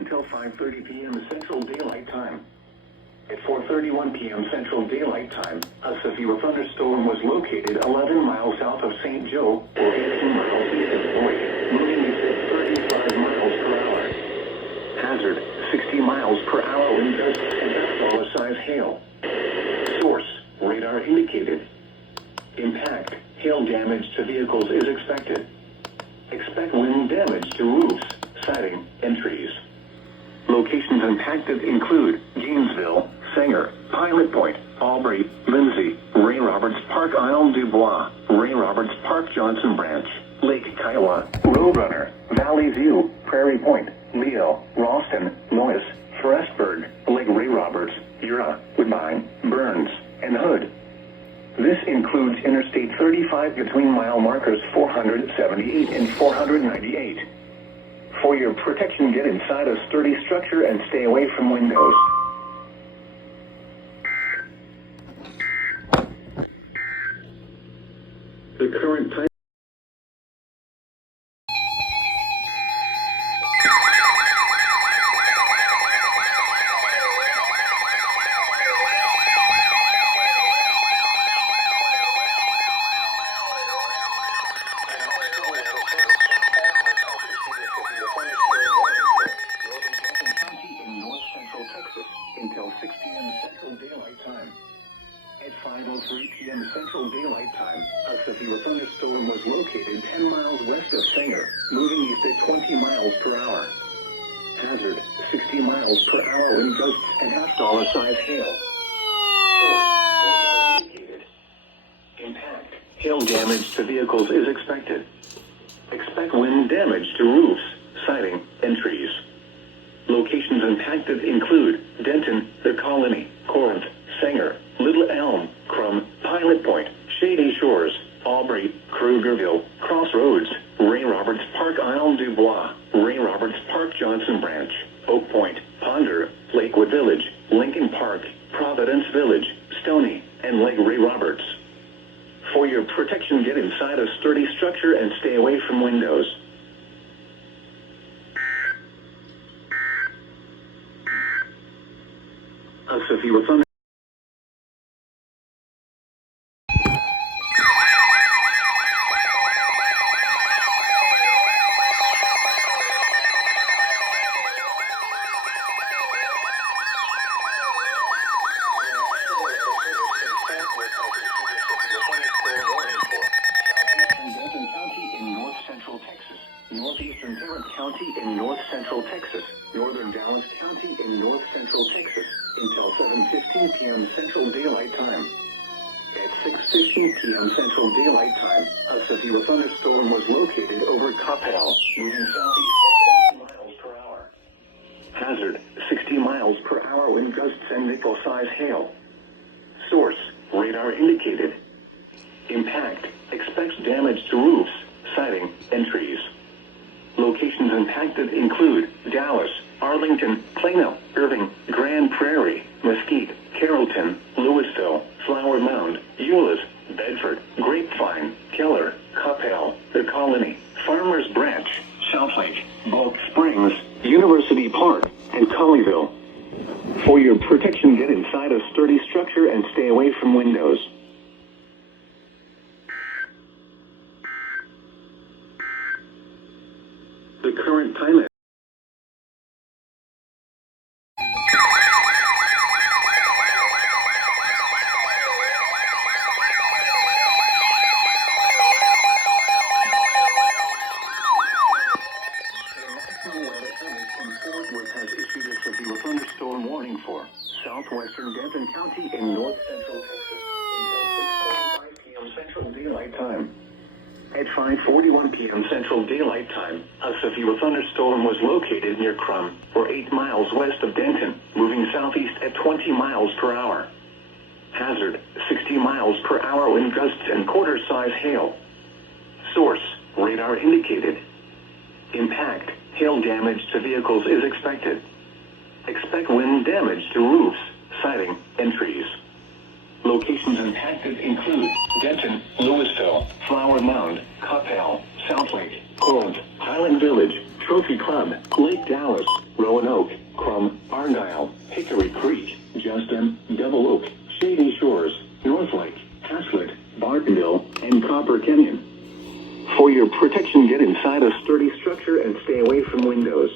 until 5:30 p.m. Central Daylight Time. At 4:31 p.m. Central Daylight Time, a severe thunderstorm was located 11 miles south of St. Joe, or 18 miles east of Boyd, moving east at 35 miles per hour. Hazard, 60 miles per hour wind gusts and basketball-size hail. Source, radar indicated. Impact, hail damage to vehicles is expected. Expect wind damage to roofs, siding, and trees. Locations impacted include Gainesville, Sanger, Pilot Point, Albury, Lindsay, Ray Roberts Park Isle du Bois, Ray Roberts Park Johnson Branch, Lake Kiowa, Roadrunner, Valley View, Prairie Point, Leo, Ralston, Lois, Frestburg, Lake Ray Roberts, Ura, Woodbine, Burns, and Hood. This includes Interstate 35 between mile markers 478 and 498. For your protection, get inside a sturdy structure and stay away from windows. The current time. Until 6 p.m. Central Daylight Time. At 5:03 p.m. Central Daylight Time, a severe thunderstorm was located 10 miles west of Sanger, moving east at 20 miles per hour. Hazard, 60 miles per hour wind gusts and $1 hail. Source, indicated. Impact, hail damage to vehicles is expected. Expect wind damage to roofs, siding, and trees. Locations impacted include Denton, The Colony, Corinth, Sanger, Little Elm, Crum, Pilot Point, Shady Shores, Albury, Krugerville, Crossroads, Ray Roberts Park Isle du Bois, Ray Roberts Park Johnson Branch, Oak Point, Ponder, Lakewood Village, Lincoln Park, Providence Village, Stony, and Lake Ray Roberts. For your protection, get inside a sturdy structure and stay away from windows. A severe thunder. Northeastern Tarrant County in north central Texas, northern Dallas County in north central Texas, until 7:15 p.m. Central Daylight Time. At 6:15 p.m. Central Daylight Time, a severe thunderstorm was located over Coppell, moving southeast at 20 miles per hour. Hazard, 60 miles per hour wind gusts and nickel-size hail. Source, radar indicated. Impact, expects damage to roofs, siding, and trees. Locations impacted include Dallas, Arlington, Plano, Irving, Grand Prairie, Mesquite, Carrollton, Louisville, Flower Mound, Euless, Bedford, Grapevine, Keller, Coppell, The Colony, Farmers Branch, Southlake, Bulk Springs, University Park, and Colleyville. For your protection, get inside a sturdy structure and stay away from windows. The current time is has issued a severe thunderstorm warning for southwestern Denton County in north central Texas until 6:45 p.m. Central Daylight Time. At 5:41 p.m. Central Daylight Time, a severe thunderstorm was located near Crum, or 8 miles west of Denton, moving southeast at 20 miles per hour. Hazard, 60 miles per hour wind gusts and quarter-size hail. Source, radar indicated. Impact, hail damage to vehicles is expected. Expect wind damage to roofs, siding, and trees. Locations impacted include Denton, Louisville, Flower Mound, Coppell, Southlake, Corinth, Highland Village, Trophy Club, Lake Dallas, Roanoke, Crum, Argyle, Hickory Creek, Justin, Devil Oak, Shady Shores, Northlake, Haslett, Bartonville, and Copper Canyon. For your protection, get inside a sturdy structure and stay away from windows.